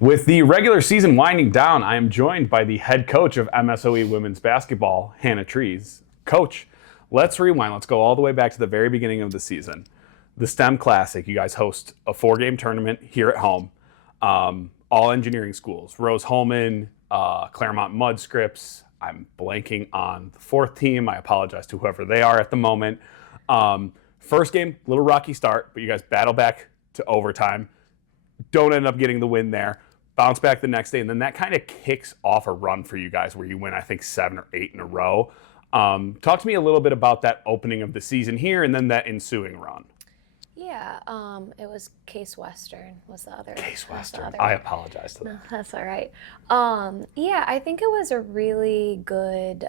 With the regular season winding down, I am joined by the head coach of MSOE women's basketball, Hannah Trees. Coach, let's rewind. Let's go all the way back to the very beginning of the season. The STEM Classic, you guys host a 4-game tournament here at home. All engineering schools, Rose-Hulman, Claremont Mudscripts. I'm blanking on the fourth team. I apologize to whoever they are at the moment. First game, little rocky start, but you guys battle back to overtime. Don't end up getting the win there. Bounce back the next day, and then that kind of kicks off a run for you guys where you win, I think, 7 or 8 in a row. Talk to me a little bit about that opening of the season here and then that ensuing run. Yeah, it was Case Western was the other. Case Western. I apologize to them. No, that's all right. Yeah, I think it was a really good,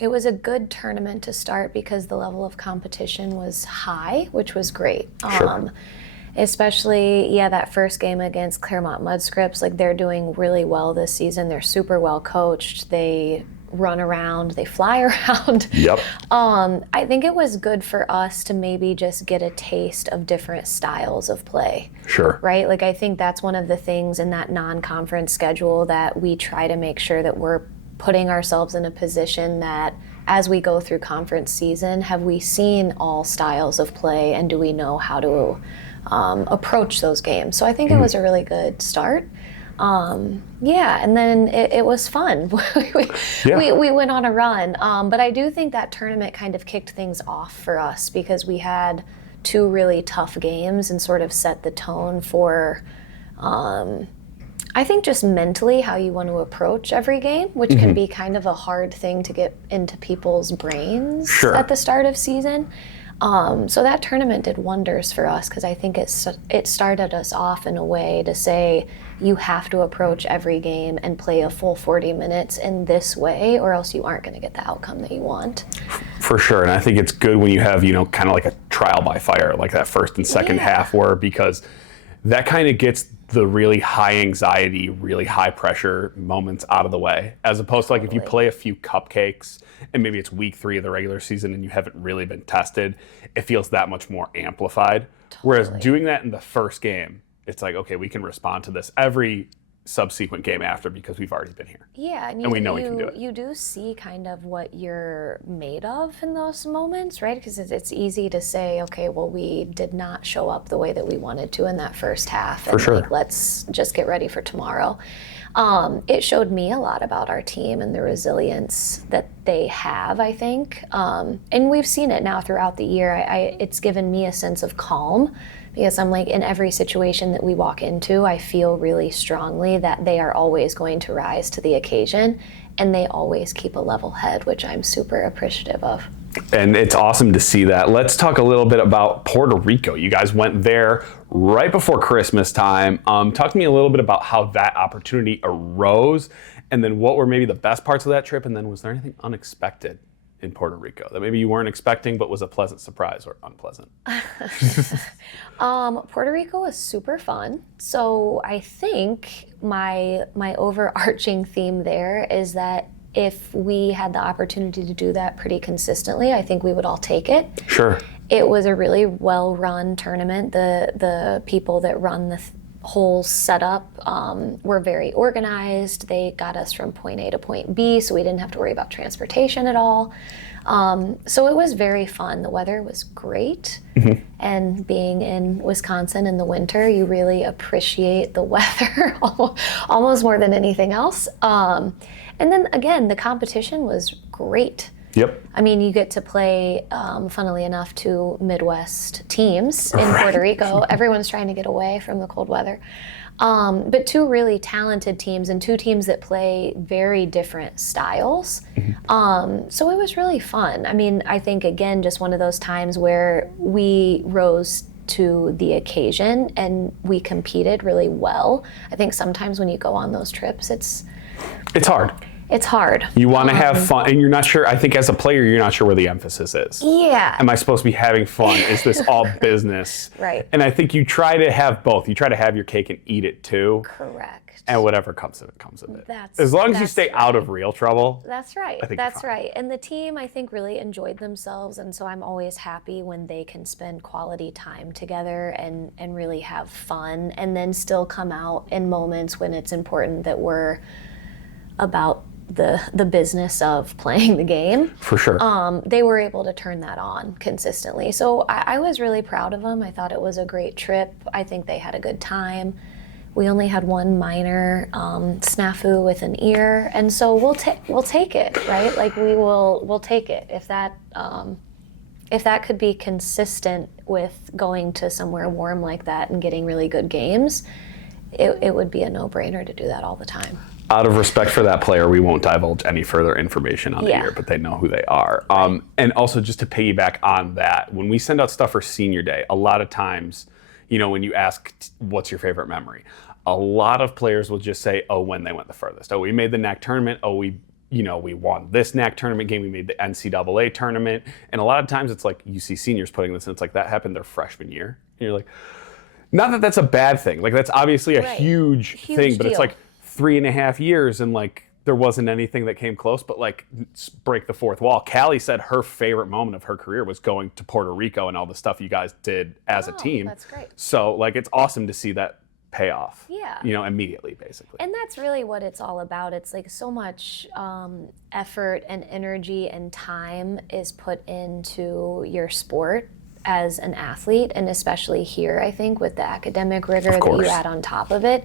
it was a good tournament to start because the level of competition was high, which was great. Sure. Especially, that first game against Claremont Mudscripts, like they're doing really well this season. They're super well coached. They run around, they fly around. Yep. I think it was good for us to maybe just get a taste of different styles of play. Sure. Right? Like I think that's one of the things in that non-conference schedule that we try to make sure that we're putting ourselves in a position that as we go through conference season, have we seen all styles of play and do we know how to approach those games? So I think it was a really good start. And then it was fun. we went on a run. But I do think that tournament kind of kicked things off for us because we had 2 really tough games and sort of set the tone for, I think just mentally how you want to approach every game, which can be kind of a hard thing to get into people's brains at the start of season. So that tournament did wonders for us because I think it started us off in a way to say you have to approach every game and play a full 40 minutes in this way or else you aren't going to get the outcome that you want. For sure, and I think it's good when you have, kind of like a trial by fire, like that first and second half were, because that kind of gets the really high anxiety, really high pressure moments out of the way, as opposed to like if you play a few cupcakes and maybe it's week 3 of the regular season and you haven't really been tested, it feels that much more amplified. Whereas doing that in the first game, it's like, okay, we can respond to this every subsequent game after because we've already been here. Yeah, and we know we can do it. You do see kind of what you're made of in those moments, right? Because it's easy to say, okay, well, we did not show up the way that we wanted to in that first half. For sure. Like, let's just get ready for tomorrow. It showed me a lot about our team and the resilience that they have, I think. And we've seen it now throughout the year. It's given me a sense of calm because I'm like, in every situation that we walk into, I feel really strongly that they are always going to rise to the occasion and they always keep a level head, which I'm super appreciative of. And it's awesome to see that. Let's talk a little bit about Puerto Rico. You guys went there right before Christmas time. Talk to me a little bit about how that opportunity arose and then what were maybe the best parts of that trip, and then was there anything unexpected in Puerto Rico that maybe you weren't expecting but was a pleasant surprise or unpleasant? Puerto Rico was super fun. So I think my overarching theme there is that if we had the opportunity to do that pretty consistently, I think we would all take it. Sure. It was a really well-run tournament. The people that run the whole setup were very organized. They got us from point A to point B, so we didn't have to worry about transportation at all. So it was very fun. The weather was great. And being in Wisconsin in the winter, you really appreciate the weather almost more than anything else. And then again, the competition was great. Yep. I mean, you get to play, funnily enough, 2 Midwest teams in Puerto Rico. Everyone's trying to get away from the cold weather. But 2 really talented teams and 2 teams that play very different styles. So it was really fun. I mean, I think, again, just one of those times where we rose to the occasion and we competed really well. I think sometimes when you go on those trips, it's hard. It's hard. You want to have fun, and you're not sure. I think as a player, you're not sure where the emphasis is. Yeah. Am I supposed to be having fun? Is this all business? Right. And I think you try to have both. You try to have your cake and eat it too. Correct. And whatever comes of it, comes of it. That's- as long as you that's stay out of real trouble. That's right. I think That's you're fine. right. And the team, I think, really enjoyed themselves. And so I'm always happy when they can spend quality time together and really have fun, and then still come out in moments when it's important that we're about the business of playing the game. For sure. They were able to turn that on consistently. So I was really proud of them. I thought it was a great trip. I think they had a good time. We only had one minor snafu with an ear, and so we'll take it, right? Like we'll take it if that could be consistent with going to somewhere warm like that and getting really good games. It would be a no-brainer to do that all the time. Out of respect for that player, we won't divulge any further information on the year, but they know who they are. And also, just to piggyback on that, when we send out stuff for senior day, a lot of times, when you ask, what's your favorite memory? A lot of players will just say, oh, when they went the furthest. Oh, we made the NAC tournament. Oh, we won this NAC tournament game. We made the NCAA tournament. And a lot of times it's like, you see seniors putting this, and it's like, that happened their freshman year. And you're like, not that that's a bad thing. Like, that's obviously a huge thing, but it's like 3.5 years, and like, there wasn't anything that came close, but like, break the fourth wall. Callie said her favorite moment of her career was going to Puerto Rico and all the stuff you guys did as a team. That's great. So like, it's awesome to see that pay off, Yeah. Immediately, basically. And that's really what it's all about. It's like so much effort and energy and time is put into your sport as an athlete, and especially here, I think, with the academic rigor that you add on top of it.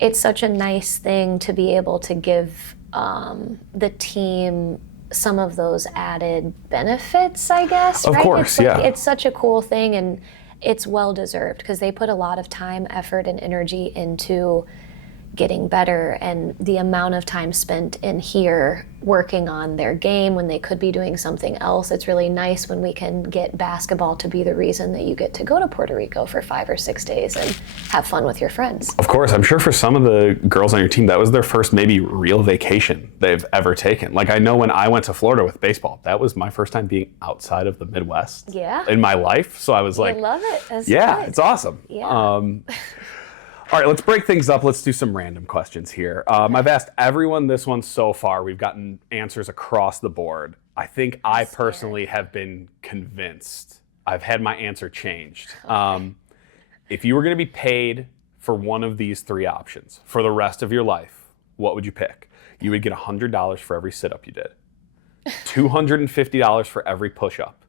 It's such a nice thing to be able to give the team some of those added benefits, I guess. Of course, yeah. It's such a cool thing, and it's well deserved because they put a lot of time, effort, and energy into getting better, and the amount of time spent in here working on their game when they could be doing something else. It's really nice when we can get basketball to be the reason that you get to go to Puerto Rico for 5 or 6 days and have fun with your friends. Of course, I'm sure for some of the girls on your team, that was their first maybe real vacation they've ever taken. Like, I know when I went to Florida with baseball, that was my first time being outside of the Midwest in my life. So I was like, I love it. That's yeah, good. It's awesome. Yeah. All right, let's break things up. Let's do some random questions here. I've asked everyone this one so far. We've gotten answers across the board. I think I personally have been convinced. I've had my answer changed. If you were going to be paid for one of these 3 options for the rest of your life, what would you pick? You would get $100 for every sit-up you did, $250 for every push-up,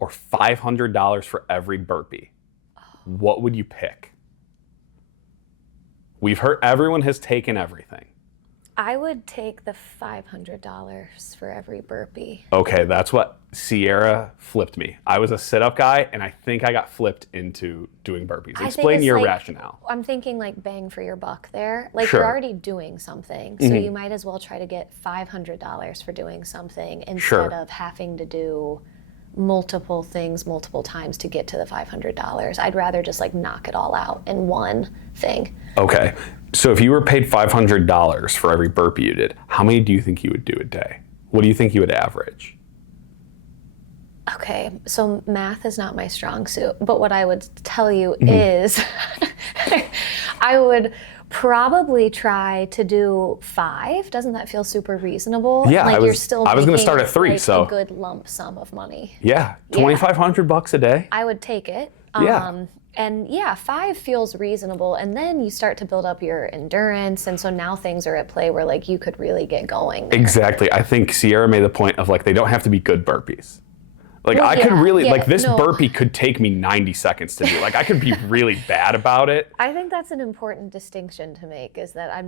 or $500 for every burpee. What would you pick? We've heard everyone has taken everything. I would take the $500 for every burpee. Okay, that's what Sierra flipped me. I was a sit-up guy, and I think I got flipped into doing burpees. Explain your rationale. I'm thinking like bang for your buck there. Like you're already doing something, so you might as well try to get $500 for doing something instead of having to do multiple things multiple times to get to the $500. I'd rather just like knock it all out in one thing. Okay, so if you were paid $500 for every burpee you did, how many do you think you would do a day? What do you think you would average? Okay, so math is not my strong suit, but what I would tell you is I would probably try to do 5. Doesn't that feel super reasonable? Yeah, like I was going to start at 3, like so a good lump sum of money. Yeah, $2,500 a day. I would take it. Yeah. And yeah, 5 feels reasonable, and then you start to build up your endurance, and so now things are at play where like you could really get going there. Exactly. I think Sierra made the point of like they don't have to be good burpees. Like I could really like this burpee could take me 90 seconds to do. Like I could be really bad about it. I think that's an important distinction to make, is that I'm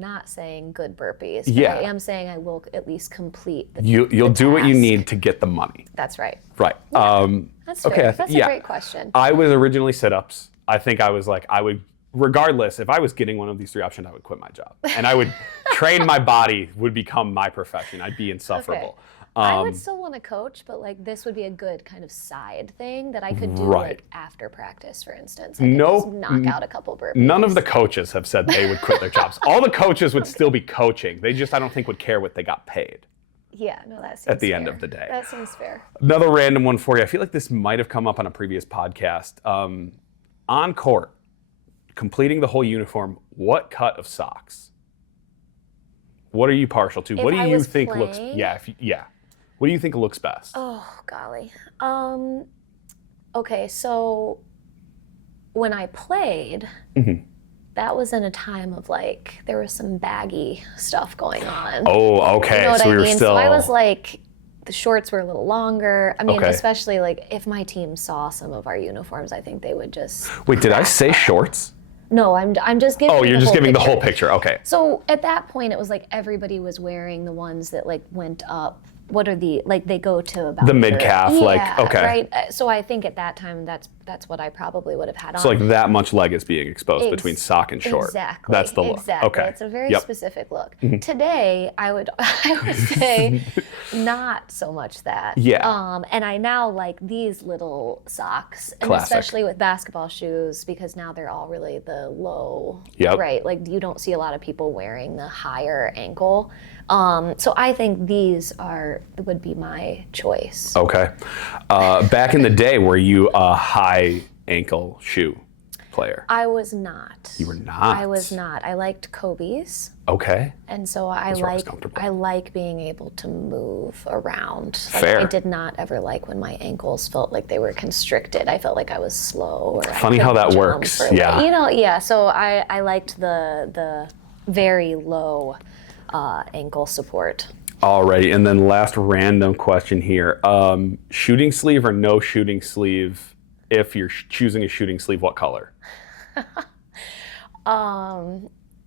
not saying good burpees. But I am saying I will at least complete the You'll do what you need to get the money. That's right. Right. Yeah. That's fair. Okay. That's a great question. I was originally sit-ups. I think I was like, I would, regardless, if I was getting one of these 3 options, I would quit my job. And I would train my body, would become my profession. I'd be insufferable. I would still want to coach, but like this would be a good kind of side thing that I could do Right. like after practice, for instance. I could just knock out a couple burpees. None of the coaches have said they would quit their jobs. All the coaches would still be coaching. They just, I don't think, would care what they got paid Yeah, no, that seems at the fair. end of the day. That seems fair. Another random one for you. I feel like this might have come up on a previous podcast. On court, completing the whole uniform, what cut of socks? What are you partial to? What do you think looks? Yeah. What do you think looks best? Oh golly. Okay, so when I played, that was in a time of like there was some baggy stuff going on. Oh, okay. You know what So I we were mean? still. So I was like, the shorts were a little longer. I mean, Okay. especially like if my team saw some of our uniforms, I think they would just. Wait, did I say shorts? No, I'm just giving. Oh, you're the just whole giving the picture. whole picture. Okay. So at that point, it was like everybody was wearing the ones that like went up. What are the like they go to about The mid-calf, yeah, like, okay. Right. So I think at that time that's what I probably would have had on. So like that much leg is being exposed between sock and short. Exactly. That's the look. Exactly. Okay. It's a very Yep. specific look. Today, I would say not so much that. Yeah. And I now like these little socks, and Classic. especially with basketball shoes because now they're all really the low. Yep. Right. Like you don't see a lot of people wearing the higher ankle. So I think these would be my choice. Okay. Back in the day, were you a high ankle shoe player? I was not. You were not? I was not. I liked Kobe's. Okay. And so I Those are always comfortable. like being able to move around. Like, Fair. I did not ever like when my ankles felt like they were constricted. I felt like I was slow. Or Funny how that works. Yeah. Yeah. So I liked the very low ankle support. Alrighty, and then last random question here. Shooting sleeve or no shooting sleeve? If you're choosing a shooting sleeve, what color?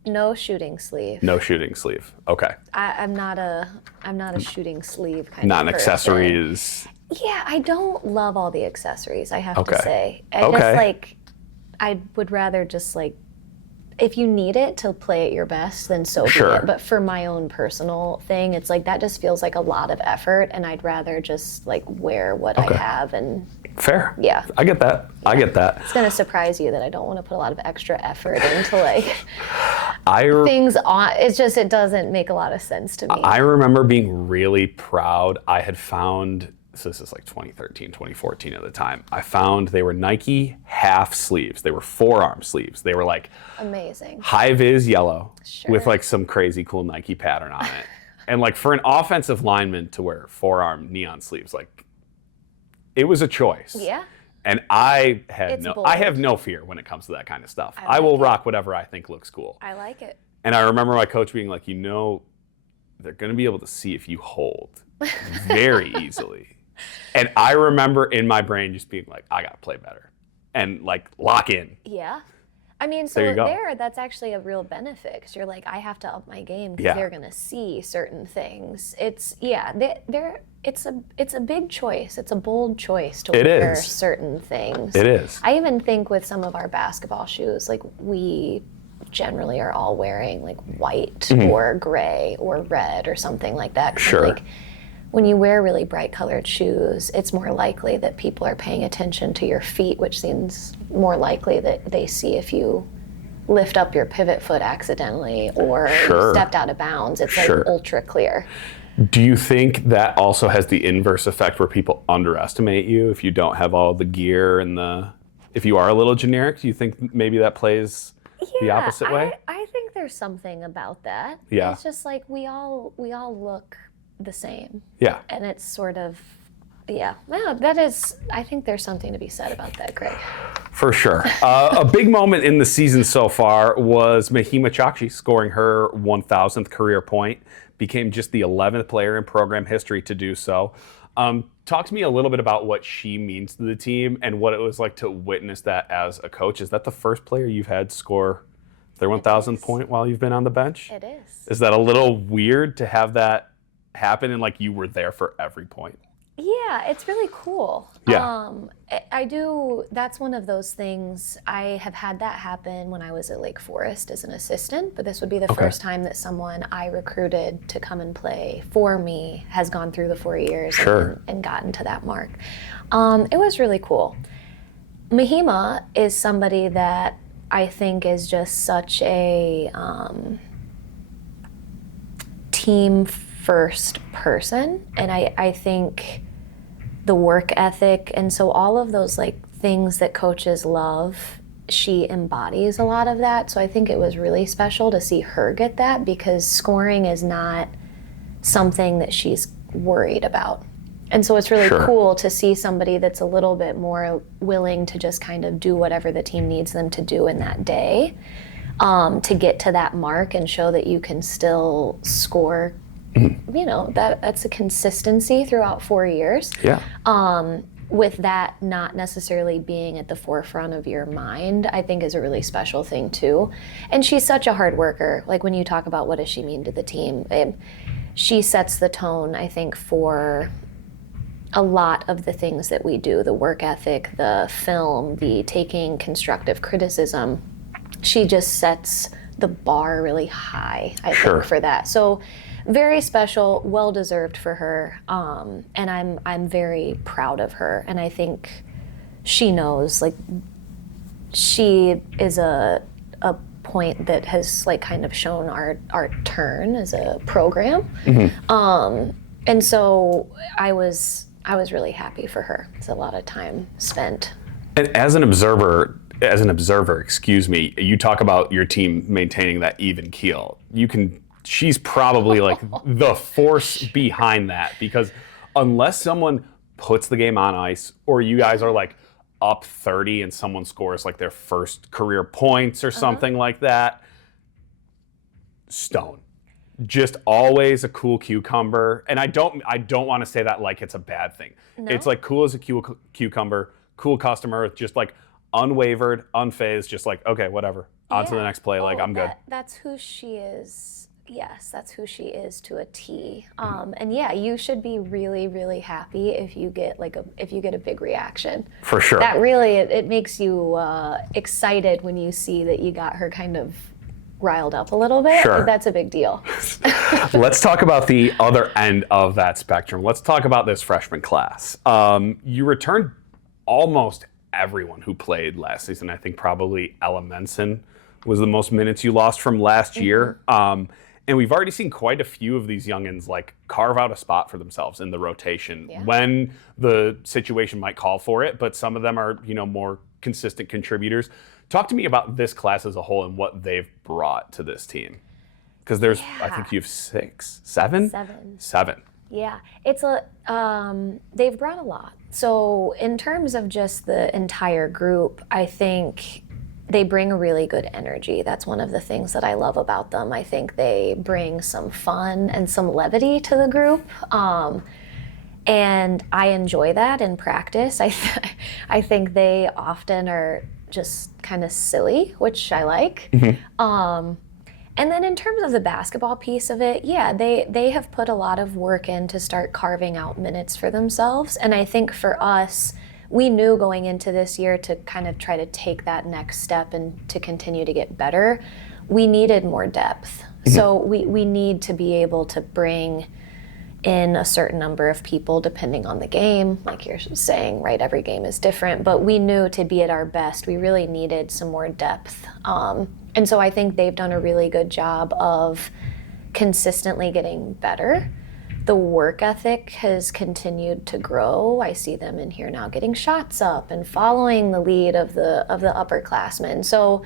No shooting sleeve. No shooting sleeve. Okay. I'm not a shooting sleeve kind Not of an person. accessories. Yeah, I don't love all the accessories, I have Okay. to say. I Okay. just like, I would rather just like, if you need it to play at your best, then so Sure. be it. But for my own personal thing, it's like that just feels like a lot of effort, and I'd rather just like wear what I have. And Fair. Yeah. I get that. I get that. it's gonna surprise you that I don't want to put a lot of extra effort into like I things on. It's just it doesn't make a lot of sense to me. I remember being really proud. I had found, so this is like 2013, 2014 at the time. I found they were Nike half sleeves. They were forearm sleeves. They were like Amazing. high vis yellow with Sure. like some crazy cool Nike pattern on it. And like for an offensive lineman to wear forearm neon sleeves, like it was a choice. Yeah. And I had It's I bold. have no fear when it comes to that kind of stuff. I I will like it. rock whatever I think looks cool. I like it. And I remember my coach being like, they're going to be able to see if you hold very easily. And I remember in my brain just being like, I got to play better and like lock in. Yeah. I mean, so There you go. that's actually a real benefit because you're like, I have to up my game because Yeah. they're going to see certain things. It's, it's a big choice. It's a bold choice to It wear is. certain things. It is. I even think with some of our basketball shoes, like we generally are all wearing like white or gray or red or something like that. 'Cause I Sure. think when you wear really bright colored shoes, it's more likely that people are paying attention to your feet, which seems more likely that they see if you lift up your pivot foot accidentally or Sure. you stepped out of bounds. It's Sure. like ultra clear. Do you think that also has the inverse effect where people underestimate you if you don't have all the gear and if you are a little generic? Do you think maybe that plays the opposite way? I think there's something about that. Yeah. It's just like we all look the same. Yeah. And it's sort of, well, that is, I think there's something to be said about that, Greg. For sure. A big moment in the season so far was Mahima scoring her 1,000th career point, became just the 11th player in program history to do so. Talk to me a little bit about what she means to the team and what it was like to witness that as a coach. Is that the first player you've had score their 1,000th point while you've been on the bench? It is. Is that a little weird to have that happen and like you were there for every point? Yeah, Yeah, it's really cool. Yeah. I do, that's one of those things, I have had that happen when I was at Lake Forest as an assistant, but this would be the first time that someone I recruited to come and play for me has gone through the 4 years and gotten to that mark. It was really cool. Mahima is somebody that I think is just such a team first person, and I think the work ethic, and so all of those like things that coaches love, she embodies a lot of that. So I think it was really special to see her get that, because scoring is not something that she's worried about. And so it's really cool to see somebody that's a little bit more willing to just kind of do whatever the team needs them to do in that day, to get to that mark and show that you can still score. You know, that's a consistency throughout 4 years. Yeah. With that not necessarily being at the forefront of your mind, I think is a really special thing too. And she's such a hard worker. Like when you talk about what does she mean to the team, she sets the tone, I think, for a lot of the things that we do, the work ethic, the film, the taking constructive criticism. She just sets the bar really high, I think, for that. So very special, well-deserved for her, and I'm very proud of her, and I think she knows, like, she is a point that has like kind of shown our turn as a program, and so I was really happy for her. It's a lot of time spent. And as an observer, excuse me, you talk about your team maintaining that even keel. She's probably like the force behind that, because unless someone puts the game on ice, or you guys are like up 30 and someone scores like their first career points or something like that, stone. Just always a cool cucumber. And I don't want to say that like it's a bad thing. No? It's like cool as a cucumber, cool customer, just like unwavered, unfazed, just like, okay, whatever. On to the next play, like I'm good. That's who she is. Yes, that's who she is to a T. And yeah, you should be really, really happy if you get a big reaction. For sure. That really, it makes you excited when you see that you got her kind of riled up a little bit. Sure. That's a big deal. Let's talk about the other end of that spectrum. Let's talk about this freshman class. You returned almost everyone who played last season. I think probably Ella Menson was the most minutes you lost from last year. And we've already seen quite a few of these youngins like carve out a spot for themselves in the rotation when the situation might call for it. But some of them are, more consistent contributors. Talk to me about this class as a whole and what they've brought to this team. Because I think you have seven. Yeah, they've brought a lot. So in terms of just the entire group, I think they bring a really good energy. That's one of the things that I love about them. I think they bring some fun and some levity to the group. And I enjoy that in practice. I think they often are just kind of silly, which I like. And then in terms of the basketball piece of it, they have put a lot of work in to start carving out minutes for themselves. And I think for us, we knew going into this year to kind of try to take that next step and to continue to get better, we needed more depth. So we need to be able to bring in a certain number of people depending on the game. Like you're saying, right, every game is different, but we knew to be at our best, we really needed some more depth. And so I think they've done a really good job of consistently getting better. The work ethic has continued to grow. I see them in here now getting shots up and following the lead of the upperclassmen. So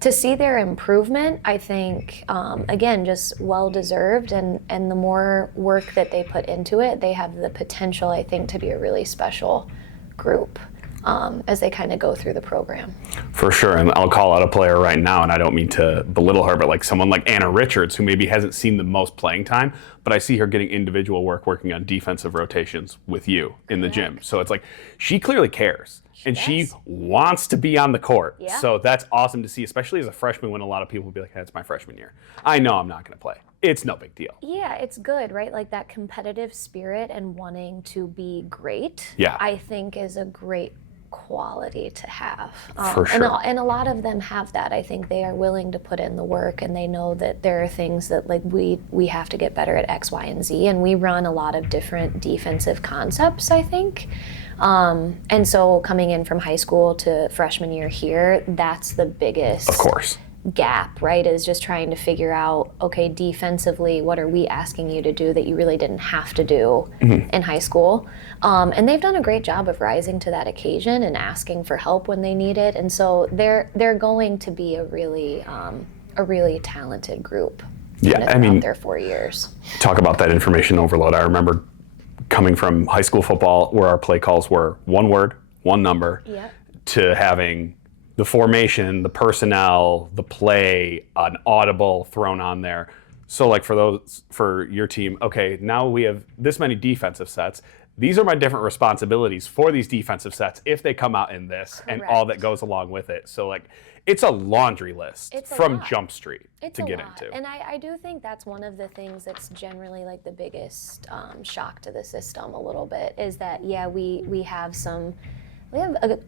to see their improvement, I think, again, just well-deserved, and the more work that they put into it, they have the potential, I think, to be a really special group as they kind of go through the program. For sure, and I'll call out a player right now, and I don't mean to belittle her, but like someone like Anna Richards, who maybe hasn't seen the most playing time, but I see her getting individual work working on defensive rotations with you in the gym. So it's like, she clearly cares. She wants to be on the court. Yeah. So that's awesome to see, especially as a freshman when a lot of people will be like, hey, it's my freshman year. I know I'm not going to play. it's no big deal. Yeah, it's good, right? Like that competitive spirit and wanting to be great, Yeah. I think is a great quality to have. For sure. And a lot of them have that. I think they are willing to put in the work, and they know that there are things that like we have to get better at X, Y, and Z, and we run a lot of different defensive concepts, I think. And so coming in from high school to freshman year here, that's the biggest Of course. gap, right? Is just trying to figure out, okay, defensively, what are we asking you to do that you really didn't have to do in high school? And they've done a great job of rising to that occasion and asking for help when they need it. And so they're going to be a really talented group. Yeah, I mean, their 4 years. Talk about that information overload. I remember coming from high school football where our play calls were one word, one number, Yep. to having the formation, the personnel, the play, an audible thrown on there. So like for your team, okay, now we have this many defensive sets. These are my different responsibilities for these defensive sets if they come out in this and all that goes along with it. So like it's a laundry list from Jump Street to get into. And I do think that's one of the things that's generally like the biggest shock to the system a little bit is that, yeah, we have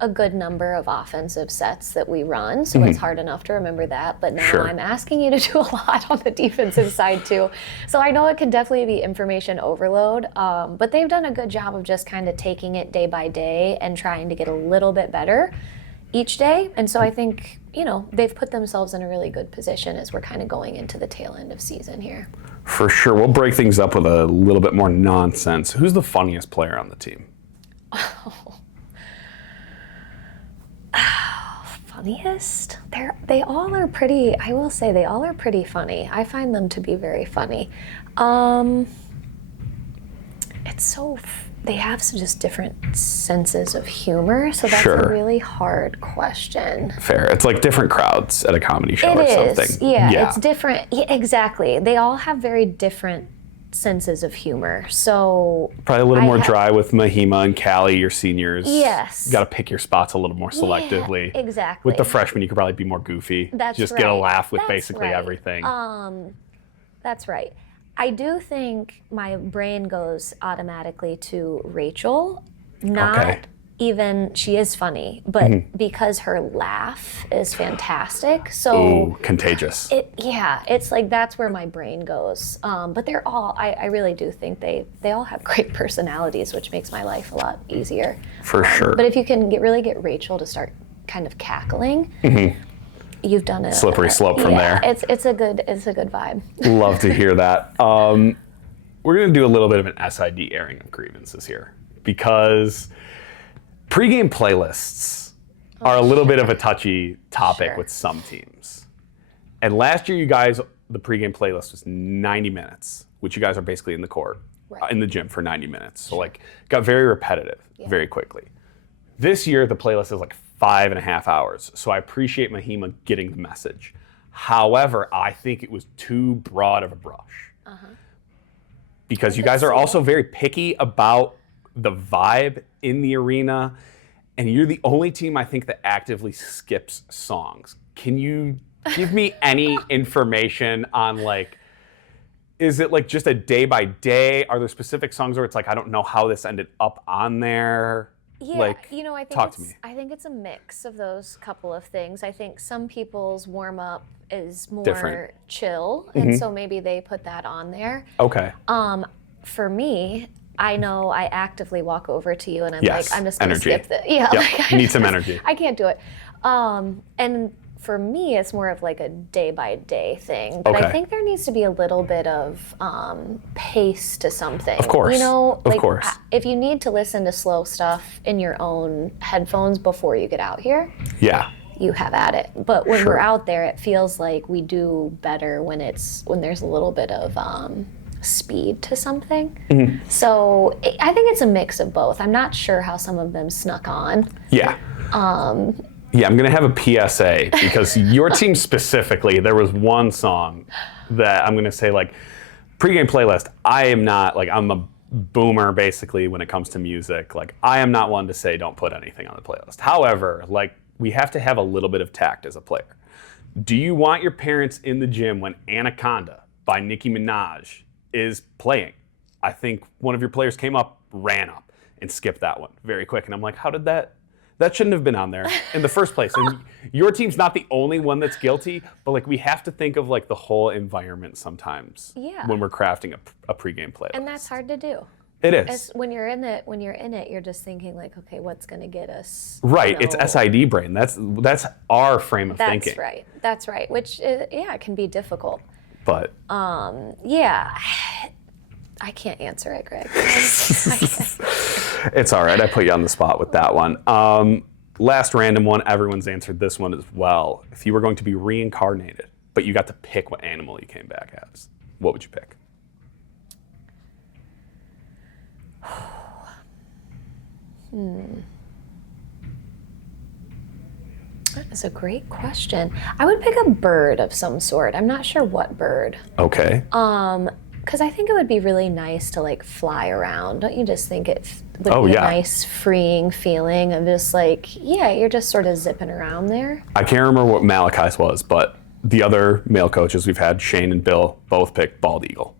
a good number of offensive sets that we run, so it's hard enough to remember that. But now I'm asking you to do a lot on the defensive side too. So I know it can definitely be information overload, but they've done a good job of just kind of taking it day by day and trying to get a little bit better each day. And so I think, they've put themselves in a really good position as we're kind of going into the tail end of season here. For sure. We'll break things up with a little bit more nonsense. Who's the funniest player on the team? Funniest? They all are pretty, I will say they all are pretty funny. I find them to be very funny. They have just different senses of humor, so that's a really hard question. Fair. It's like different crowds at a comedy show or something. Yeah, it's different. Yeah, exactly. They all have very different senses of humor. So probably a little more dry with Mahima and Callie, your seniors. Yes. You got to pick your spots a little more selectively. Yeah, exactly. With the freshmen, you could probably be more goofy. That's just right. Get a laugh with That's basically right. everything. That's right. I do think my brain goes automatically to Rachel. Not even, she is funny, but because her laugh is fantastic. So ooh, contagious. It's like that's where my brain goes. But they're all, I really do think they all have great personalities, which makes my life a lot easier. For sure. But if you can really get Rachel to start kind of cackling, you've done a slippery slope from there. It's a good vibe. Love to hear that. We're going to do a little bit of an SID airing of grievances here because pregame playlists are a little bit of a touchy topic with some teams. And last year, you guys, the pregame playlist was 90 minutes, which you guys are basically in the court, in the gym for 90 minutes. So like, got very repetitive very quickly. This year, the playlist is like 5.5 hours. So I appreciate Mahima getting the message. However, I think it was too broad of a brush. Because you guys are also very picky about the vibe in the arena, and you're the only team I think that actively skips songs. Can you give me any information on like, is it like just a day by day? Are there specific songs where it's like, I don't know how this ended up on there? Yeah, like, I think it's a mix of those couple of things. I think some people's warm up is more chill, and so maybe they put that on there. Okay. For me, I know I actively walk over to you and I'm like, I'm just going to skip this. Yeah, like, need some energy. I can't do it. And for me, it's more of like a day by day thing. But I think there needs to be a little bit of pace to something. Of course. Of course. If you need to listen to slow stuff in your own headphones before you get out here, you have at it. But when we're out there, it feels like we do better when there's a little bit of speed to something. So I think it's a mix of both. I'm not sure how some of them snuck on. I'm going to have a PSA because your team specifically, there was one song that I'm going to say like pregame playlist. I am not like, I'm a boomer basically when it comes to music. Like I am not one to say don't put anything on the playlist. However, like we have to have a little bit of tact as a player. Do you want your parents in the gym when Anaconda by Nicki Minaj is playing. I think one of your players came up, ran up, and skipped that one very quick. And I'm like, how did that shouldn't have been on there in the first place. And your team's not the only one that's guilty, but like we have to think of like the whole environment sometimes when we're crafting a pregame playlist. And that's hard to do. It is. When you're in it, you're just thinking like, okay, what's going to get us? Right. It's SID brain. That's our frame of thinking. That's right. Which it can be difficult. But yeah, I can't answer it, Greg. It's all right. I put you on the spot with that one. Last random one. Everyone's answered this one as well. If you were going to be reincarnated, but you got to pick what animal you came back as, what would you pick? That is a great question. I would pick a bird of some sort. I'm not sure what bird. Okay. Because I think it would be really nice to like fly around. Don't you just think it would be a nice freeing feeling of just like, you're just sort of zipping around there? I can't remember what Malachi's was, but the other male coaches we've had, Shane and Bill, both picked bald eagle.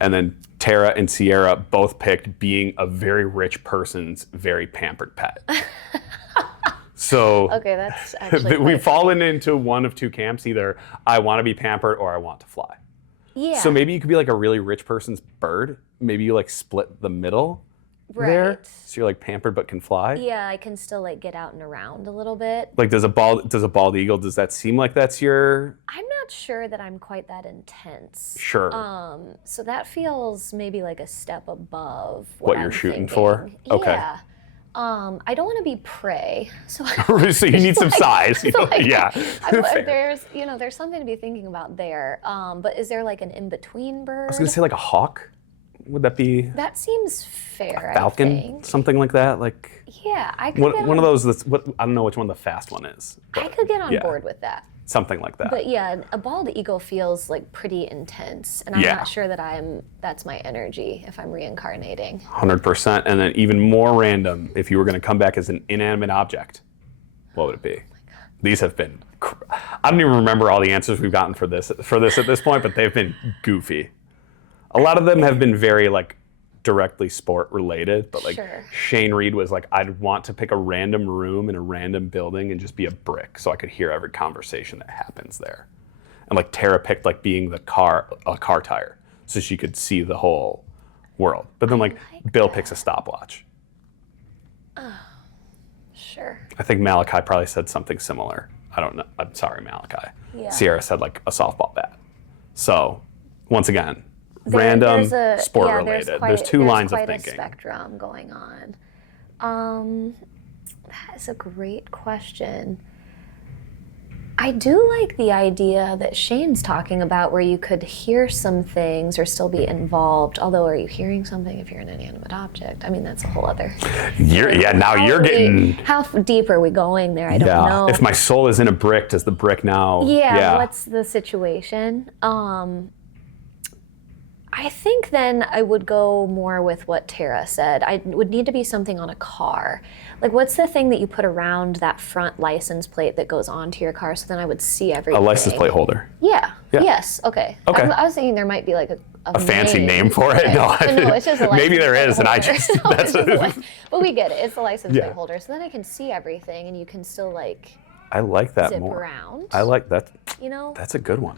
And then Tara and Sierra both picked being a very rich person's very pampered pet. So okay, that's actually we've fallen into one of two camps. Either I want to be pampered or I want to fly. Yeah. So maybe you could be like a really rich person's bird. Maybe you like split the middle there. So you're like pampered but can fly. Yeah, I can still like get out and around a little bit. Like does a bald eagle, does that seem like that's your... I'm not sure that I'm quite that intense. Sure. So that feels maybe like a step above what you're shooting for? Okay. Yeah. I don't want to be prey, so so you need some size. Yeah. There's something to be thinking about there. But is there like an in-between bird? I was gonna say like a hawk. Would that be? That seems fair. A falcon, I think. something like that. Like. Yeah, I could. One of those. That's what I don't know which one the fast one is. I could get on board with that. Something like that. But yeah, a bald eagle feels like pretty intense, and I'm not sure that that's my energy if I'm reincarnating. 100%. And then even more random, if you were going to come back as an inanimate object, what would it be? Oh my God. These have been, I don't even remember all the answers we've gotten for this at this point, but they've been goofy. A lot of them have been very like directly sport related, but like Shane Reed was like, I'd want to pick a random room in a random building and just be a brick so I could hear every conversation that happens there. And like Tara picked like being a car tire so she could see the whole world. But then like Bill picks a stopwatch. Oh, sure. I think Malachi probably said something similar. I don't know. I'm sorry, Malachi. Yeah. Sierra said like a softball bat. So once again, random, sport related. There's two lines of thinking. There's quite a spectrum going on. That is a great question. I do like the idea that Shane's talking about where you could hear some things or still be involved. Although, are you hearing something if you're an inanimate object? I mean, that's a whole other... You're getting... How deep are we going there? I don't know. If my soul is in a brick, does the brick now... Yeah, what's the situation? I think then I would go more with what Tara said. I would need to be something on a car. Like, what's the thing that you put around that front license plate that goes onto your car so then I would see everything? A license plate holder. Yeah. Yes. Okay. I was thinking there might be like a fancy name for it. No, it's just a license maybe there is, holder. and I just but we get it. It's a license plate holder. So then I can see everything, and you can still like. I like that zip more. Around. I like that. That's a good one.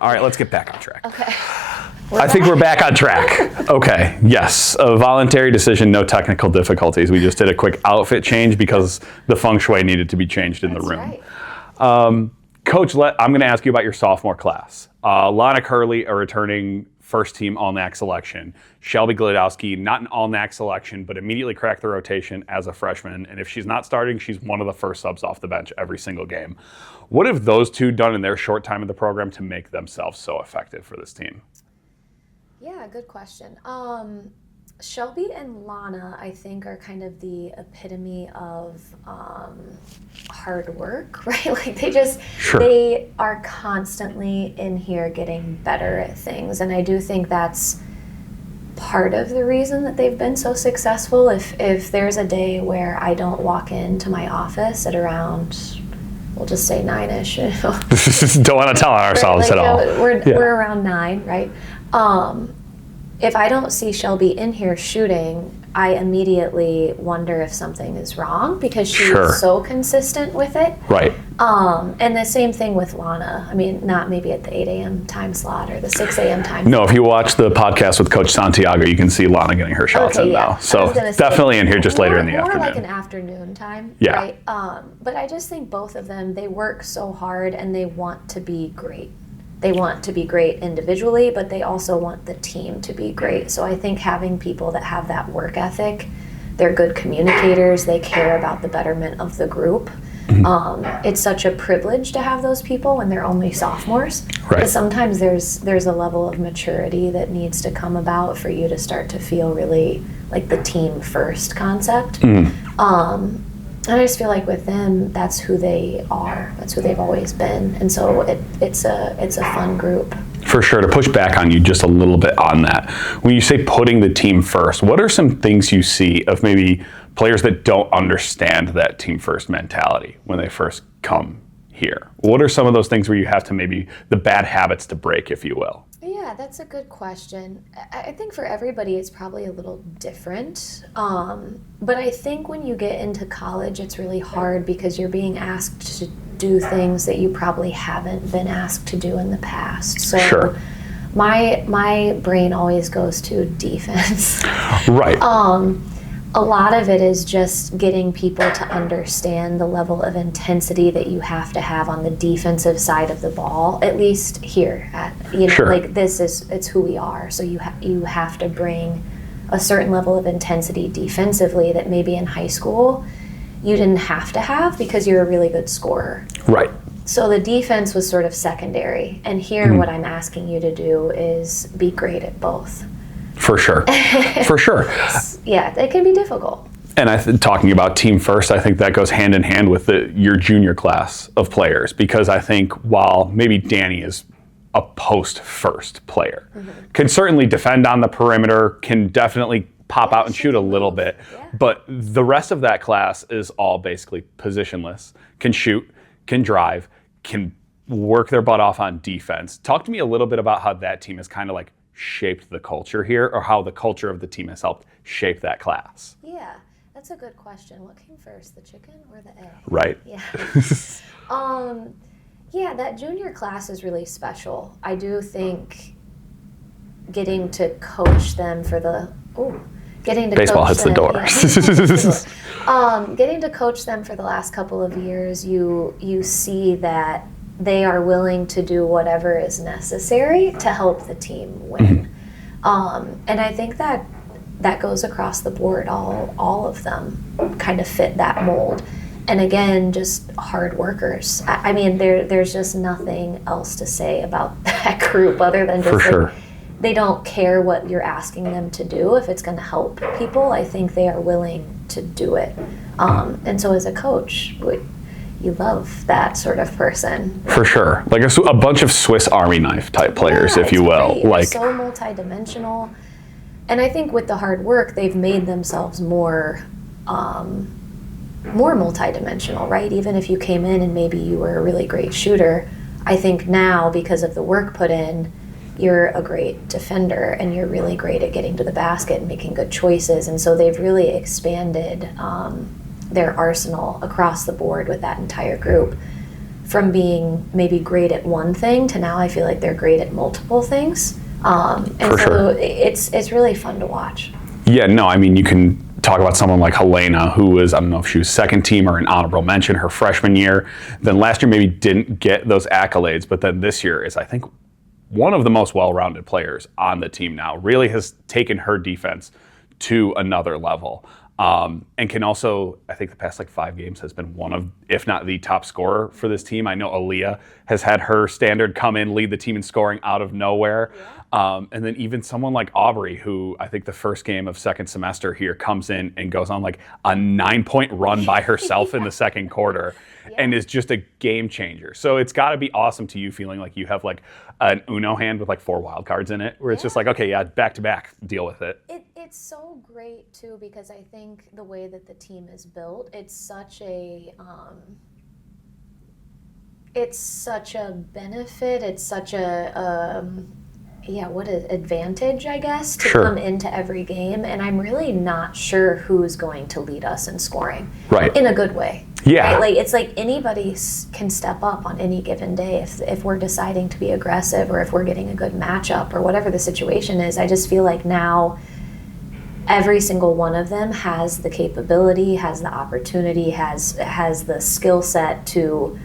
All right, let's get back on track. Okay. I think we're back on track. Okay, yes. A voluntary decision, no technical difficulties. We just did a quick outfit change because the feng shui needed to be changed in the room. Right. Coach, I'm going to ask you about your sophomore class. Lana Curley, a returning first-team All-NAC selection. Shelby Glodowski, not an All-NAC selection, but immediately cracked the rotation as a freshman. And if she's not starting, she's one of the first subs off the bench every single game. What have those two done in their short time in the program to make themselves so effective for this team? Yeah, good question. Shelby and Lana, I think, are kind of the epitome of hard work, right? Like they are constantly in here getting better at things. And I do think that's part of the reason that they've been so successful. If there's a day where I don't walk into my office at around we'll just say 9-ish. Don't want to tell ourselves at all. We're around 9, right? If I don't see Shelby in here shooting, I immediately wonder if something is wrong because she's so consistent with it. Right. And the same thing with Lana. I mean, not maybe at the 8 a.m. time slot or the 6 a.m. time No, if you watch the podcast with Coach Santiago, you can see Lana getting her shots in now. So definitely in here just later in the afternoon. More like an afternoon time, right? But I just think both of them, they work so hard and they want to be great. They want to be great individually, but they also want the team to be great. So I think having people that have that work ethic, they're good communicators, they care about the betterment of the group. It's such a privilege to have those people when they're only sophomores. Right. Because sometimes there's a level of maturity that needs to come about for you to start to feel really like the team first concept. And I just feel like with them, that's who they are. That's who they've always been. And so it's a fun group. For sure. To push back on you just a little bit on that, when you say putting the team first, what are some things you see of maybe players that don't understand that team first mentality when they first come here? What are some of those things where you have to maybe the bad habits to break, if you will? Yeah, that's a good question. I think for everybody it's probably a little different. But I think when you get into college, it's really hard because you're being asked to do things that you probably haven't been asked to do in the past. So my brain always goes to defense. Right. A lot of it is just getting people to understand the level of intensity that you have to have on the defensive side of the ball, at least here at, like it's who we are. So you have to bring a certain level of intensity defensively that maybe in high school you didn't have to have because you're a really good scorer. Right. So the defense was sort of secondary. And here what I'm asking you to do is be great at both. For sure. For sure. Yeah, it can be difficult. And talking about team first, I think that goes hand in hand with your junior class of players, because I think while maybe Danny is a post first player, can certainly defend on the perimeter, can definitely pop out and shoot a little bit, but the rest of that class is all basically positionless, can shoot, can drive, can work their butt off on defense. Talk to me a little bit about how that team is kind of like shaped the culture here, or how the culture of the team has helped shape that class. Yeah, that's a good question. What came first, the chicken or the egg? Right. Yeah. Yeah, that junior class is really special. I do think getting to coach them for the baseball hits the door. Getting to coach them for the last couple of years, you see that they are willing to do whatever is necessary to help the team win. And I think that goes across the board. All of them kind of fit that mold. And again, just hard workers. I mean, there's just nothing else to say about that group other than just they don't care what you're asking them to do. If it's going to help people, I think they are willing to do it. And so as a coach, you love that sort of person. For sure. Like a bunch of Swiss Army knife type players, if you will. Great. Like so multidimensional. And I think with the hard work, they've made themselves more multidimensional, right? Even if you came in and maybe you were a really great shooter, I think now because of the work put in, you're a great defender and you're really great at getting to the basket and making good choices. And so they've really expanded their arsenal across the board with that entire group, from being maybe great at one thing to now I feel like they're great at multiple things. It's really fun to watch. Yeah, no, I mean, you can talk about someone like Helena, who was, I don't know if she was second team or an honorable mention her freshman year. Then last year maybe didn't get those accolades, but then this year is, I think, one of the most well-rounded players on the team now. Really has taken her defense to another level. And can also, I think the past 5 games has been one of, if not the top scorer for this team. I know Aaliyah has had her standard come in, lead the team in scoring out of nowhere. And then even someone like Aubrey, who I think the first game of second semester here comes in and goes on a 9-point run by herself in the second quarter and is just a game changer. So it's got to be awesome to you feeling like you have an Uno hand with 4 wild cards in it, where it's just okay, back to back, deal with it. It's so great too, because I think the way that the team is built, it's such a it's such a benefit. It's such a what an advantage, I guess, to come into every game. And I'm really not sure who's going to lead us in scoring, in a good way. Yeah. Right? Like, it's like anybody can step up on any given day if we're deciding to be aggressive or if we're getting a good matchup or whatever the situation is. I just feel like now every single one of them has the capability, has the opportunity, has the skill set to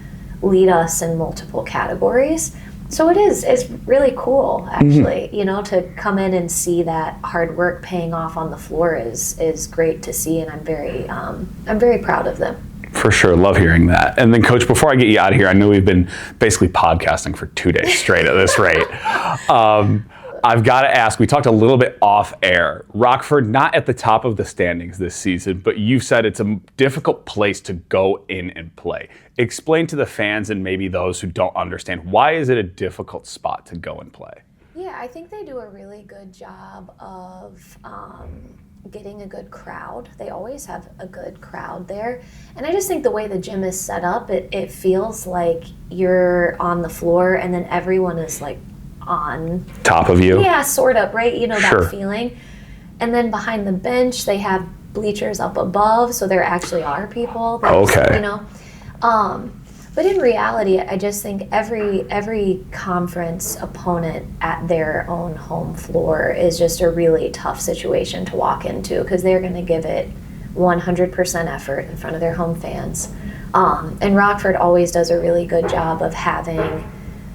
lead us in multiple categories. So it's really cool, actually, to come in and see that hard work paying off on the floor is great to see, and I'm very proud of them. For sure, love hearing that. And then, Coach, before I get you out of here, I know we've been basically podcasting for 2 days straight at this rate. I've got to ask, we talked a little bit off air. Rockford, not at the top of the standings this season, but you've said it's a difficult place to go in and play. Explain to the fans and maybe those who don't understand, why is it a difficult spot to go and play? Yeah, I think they do a really good job of getting a good crowd. They always have a good crowd there. And I just think the way the gym is set up, it feels like you're on the floor and then everyone is like on top of you. Yeah, sort of, right? That feeling. And then behind the bench, they have bleachers up above, so there actually are people. But in reality, I just think every conference opponent at their own home floor is just a really tough situation to walk into because they're going to give it 100% effort in front of their home fans. And Rockford always does a really good job of having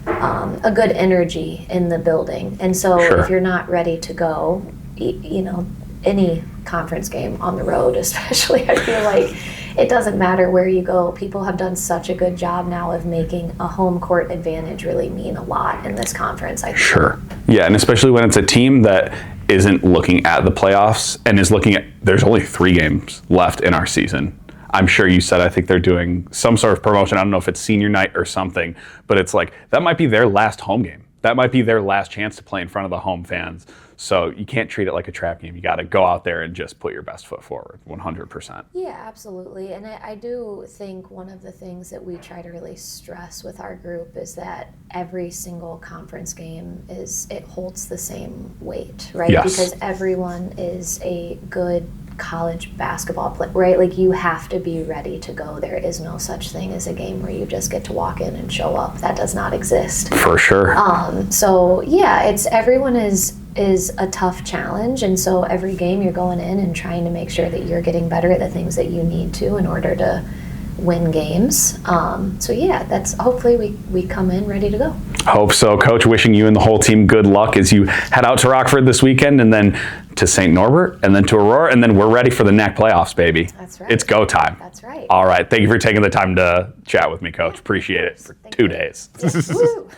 a good energy in the building. And so if you're not ready to go, any conference game on the road especially, I feel like it doesn't matter where you go. People have done such a good job now of making a home court advantage really mean a lot in this conference, I think. Sure. Yeah, and especially when it's a team that isn't looking at the playoffs and is looking at, there's only 3 games left in our season. I'm sure you said, I think they're doing some sort of promotion. I don't know if it's senior night or something, but it's like, that might be their last home game. That might be their last chance to play in front of the home fans. So you can't treat it like a trap game. You got to go out there and just put your best foot forward, 100%. Yeah, absolutely. And I do think one of the things that we try to really stress with our group is that every single conference game it holds the same weight, right? Yes. Because everyone is a good college basketball player, right? Like, you have to be ready to go. There is no such thing as a game where you just get to walk in and show up. That does not exist. For sure. So yeah, everyone is a tough challenge, and so every game you're going in and trying to make sure that you're getting better at the things that you need to in order to win games. So yeah, that's hopefully we come in ready to go. Hope so, Coach. Wishing you and the whole team good luck as you head out to Rockford this weekend, and then to St. Norbert, and then to Aurora, and then we're ready for the NAC playoffs, baby. That's right. It's go time. That's right. All right. Thank you for taking the time to chat with me, Coach. Appreciate it for 2 days. Yeah. Woo.